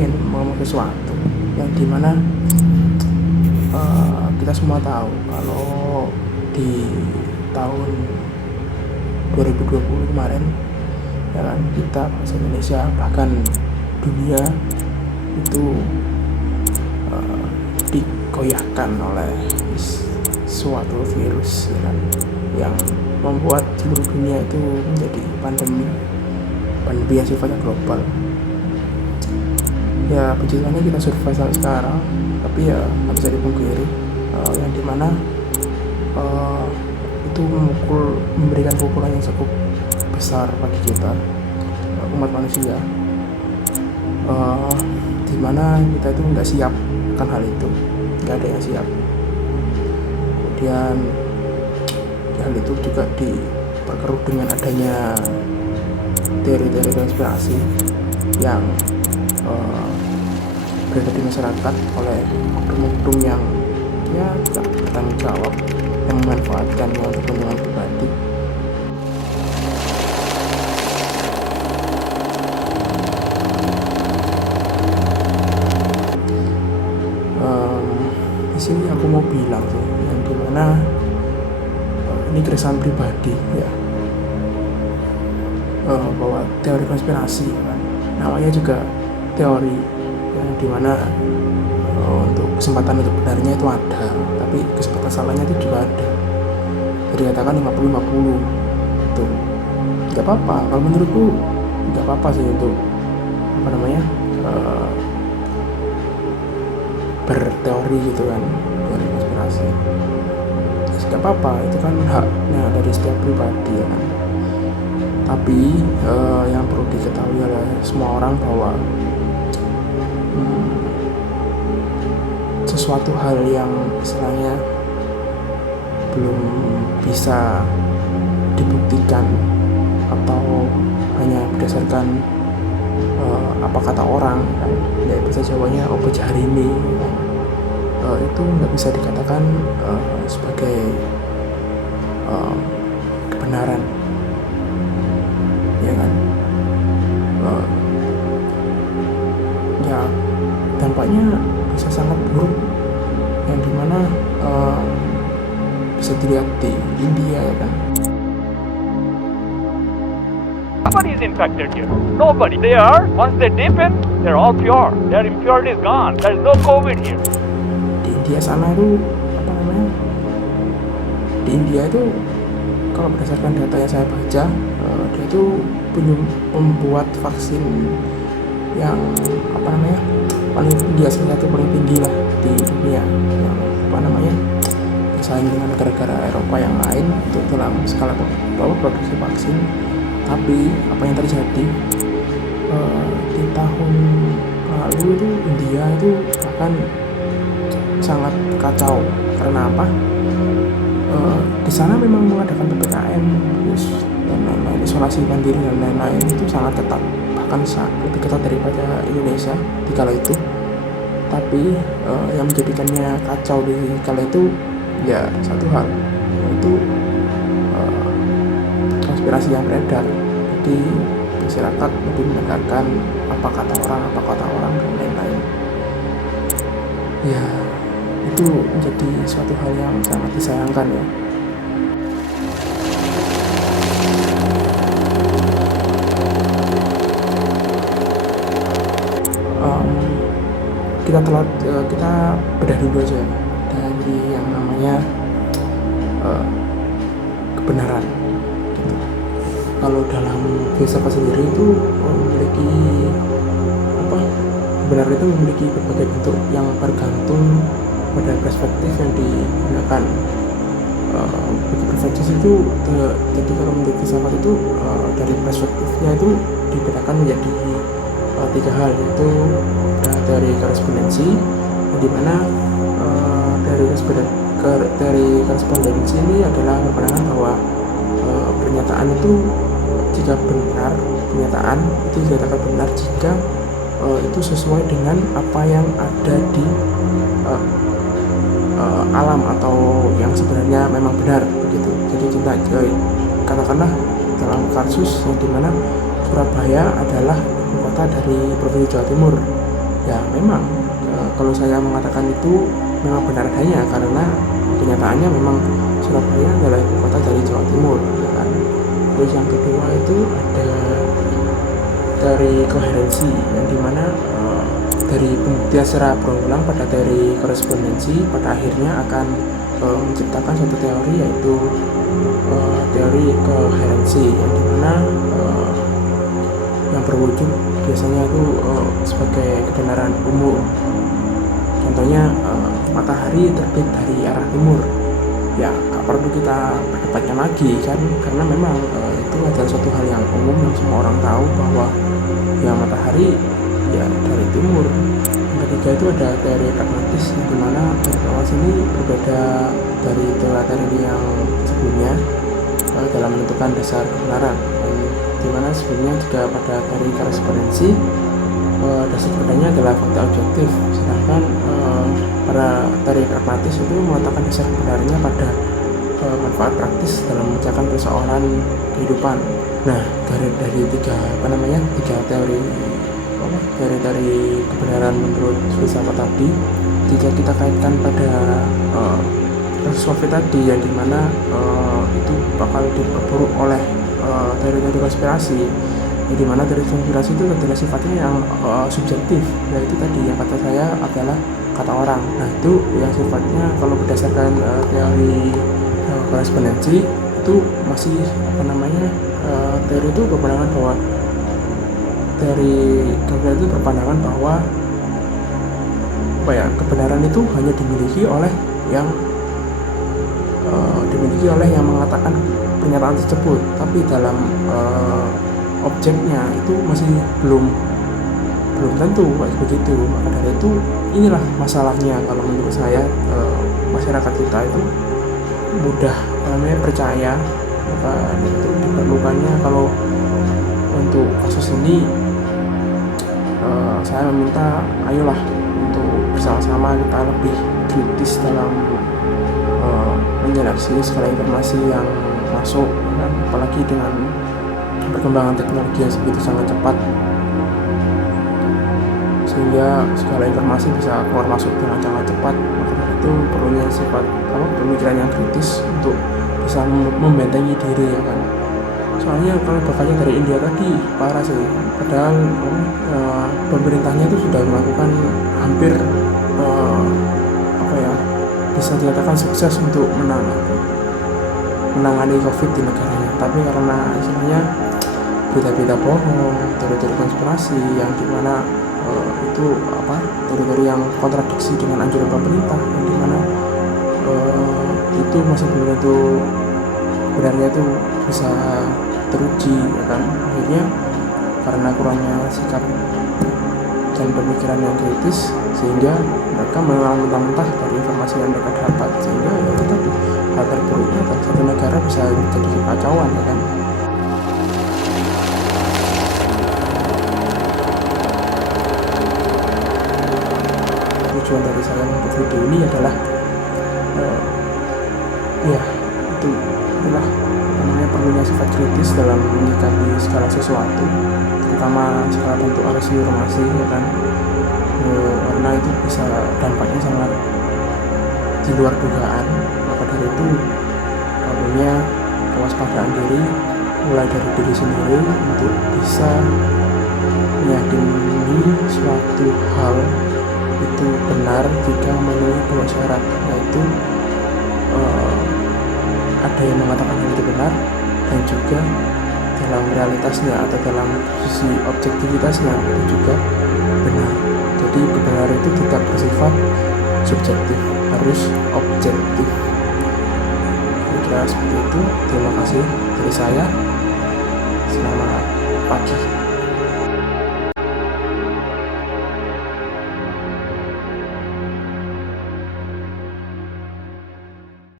ingin ngomong sesuatu yang dimana kita semua tahu kalau di tahun 2020 kemarin ya kan, kita bangsa Indonesia bahkan dunia itu digoyahkan oleh suatu virus ya kan, yang membuat seluruh dunia itu menjadi pandemi yang sifatnya global. Ya puji Tuhannya kita survive sampai sekarang, tapi ya nggak bisa dipungkiri yang dimana itu memberikan pukulan yang cukup besar bagi kita umat manusia, dimana kita itu nggak siap akan hal itu, nggak ada yang siap. Kemudian hal itu juga diperkeruh dengan adanya teori-teori konspirasi yang berada di masyarakat oleh oknum-oknum yang ya tidak bertanggung jawab, yang memanfaatkannya untuk kepentingan pribadi. Di sini aku mau bilang sih, yang dimana ini keresahan pribadi ya, bahwa teori konspirasi kan namanya juga teori yang dimana untuk kesempatan untuk benarnya itu ada, tapi kesempatan salahnya itu juga ada. Jadi katakan 50-50 itu nggak apa-apa, kalau menurutku nggak apa-apa sih untuk berteori gitu kan, teori konspirasi nggak apa-apa, itu kan haknya dari setiap pribadi ya kan. Tapi yang perlu diketahui oleh semua orang bahwa sesuatu hal yang istilahnya belum bisa dibuktikan atau hanya berdasarkan apa kata orang kan, ya bisa jawabannya opo jarini kan, itu nggak bisa dikatakan sebagai kebenaran ya kan. Ya dampaknya bisa sangat buruk, yang dimana bisa dilihat di India ya kan. Nobody is infected here. Nobody. They are, once they dip in, they're all pure. Their impurity is gone. There is no COVID here. Di India sana itu di India itu kalau berdasarkan data yang saya baca, dia itu membuat vaksin yang paling tinggi, salah satu paling tinggi lah di dunia, yang bersaing dengan negara-negara Eropa yang lain untuk dalam skala produksi vaksin. Tapi apa yang terjadi di tahun lalu itu India itu bahkan sangat kacau. Karena apa? Di sana memang mengadakan PPKM dan lain-lain, isolasi mandiri dan lain-lain itu sangat ketat, bahkan lebih ketat daripada Indonesia di kala itu. Tapi yang menjadikannya kacau di kala itu ya satu hal, yaitu konspirasi yang beredar. Jadi masyarakat lebih mendengarkan apa kata orang dan lain-lain. Ya itu menjadi suatu hal yang sangat disayangkan ya. Kita bedah dulu aja dari yang namanya kebenaran gitu. Kalau dalam filsafat sendiri itu memiliki kebenaran itu memiliki berbagai bentuk yang tergantung pada perspektif yang digunakan. Bagi perspektif itu jadi kalau menurut filsafat itu dari perspektifnya itu dibedakan menjadi 3 hal, yaitu dari korespondensi, di mana dari korespondensi ini adalah berpandangan bahwa pernyataan itu jika benar, pernyataan itu dikatakan benar jika itu sesuai dengan apa yang ada di alam atau yang sebenarnya memang benar begitu. Jadi kita katakanlah dalam kasus yang dimana Surabaya adalah ibu kota dari Provinsi Jawa Timur, Ya memang kalau saya mengatakan itu memang benar adanya, karena kenyataannya memang Surabaya adalah ibu kota dari Jawa Timur, ya kan. Terus yang kedua itu ada dari koherensi, yang dimana dari pembuktian secara berulang pada teori korespondensi pada akhirnya akan menciptakan suatu teori, yaitu teori koherensi, yang dimana yang berwujud biasanya itu sebagai kebenaran umum. Contohnya matahari terbit dari arah timur, ya gak perlu kita berdebatnya lagi kan, karena memang itu adalah suatu hal yang umum yang semua orang tahu bahwa ya matahari ya dari timur. Yang ketiga itu ada teori pragmatis, yang dimana teori pragmatis ini berbeda dari teori yang sebelumnya dalam menentukan dasar kebenaran, dimana sebelumnya juga pada teori korespondensi dasar kebenarannya adalah fakta objektif, sedangkan pada teori pragmatis itu meletakkan dasar kebenarannya pada manfaat praktis dalam memecahkan persoalan kehidupan. Nah, dari tiga teori kebenaran menurut filsafat tadi, jika kita kaitkan pada kasus COVID tadi, yang dimana itu bakal diperburuk oleh teori-teori konspirasi, yang dimana teori konspirasi itu adalah sifatnya yang subjektif, yaitu tadi yang kata saya adalah kata orang. Nah, itu yang sifatnya kalau berdasarkan teori korespondensi itu masih teori itu berpandangan bahwa kebenaran itu hanya dimiliki oleh yang mengatakan pernyataan tersebut, tapi dalam objeknya itu masih belum tentu kayak begitu. Maka dari itu inilah masalahnya kalau menurut saya, masyarakat kita itu mudah percaya. Maka itu diperlukannya, kalau untuk kasus ini saya meminta ayolah untuk bersama-sama kita lebih kritis dalam menyeleksi segala informasi yang masuk, dan apalagi dengan perkembangan teknologi yang begitu sangat cepat, sehingga segala informasi bisa keluar masuk dengan sangat cepat. Maka itu perlunya sifat pemikiran yang kritis untuk bisa membentengi diri, ya kan. Soalnya kalau bakatnya dari India tadi parah sih, padahal pemerintahnya itu sudah melakukan hampir bisa dikatakan sukses untuk menangani COVID di negaranya, tapi karena istilahnya berita-berita bohong, teori-teori konspirasi yang dimana teori-teori yang kontradiksi dengan anjuran pemerintah, yang dimana itu masih belum tentu benarnya itu bisa teruji, ya kan. Akhirnya karena kurangnya sikap dan pemikiran yang kritis, sehingga mereka memang mentah-mentah dari informasi yang mereka dapat, sehingga ya itu tadi hal terburuknya dari satu negara bisa jadi kekacauan, ya kan. Tujuan dari saya membuat video ini adalah perlunya sifat kritis dalam menyikapi segala sesuatu, terutama segala bentuk arus informasi, ya kan. Karena itu bisa dampaknya sangat di luar dugaan. Maka dari itu perlunya kewaspadaan diri, mulai dari diri sendiri, untuk bisa meyakini suatu hal itu benar jika memenuhi dua syarat, yaitu ada yang mengatakan hal itu benar, dan juga dalam realitasnya atau dalam sisi objektivitasnya itu juga benar. Jadi kebenaran itu tidak bersifat subjektif, harus objektif. Kira-kira seperti itu. Terima kasih dari saya. Selamat pagi.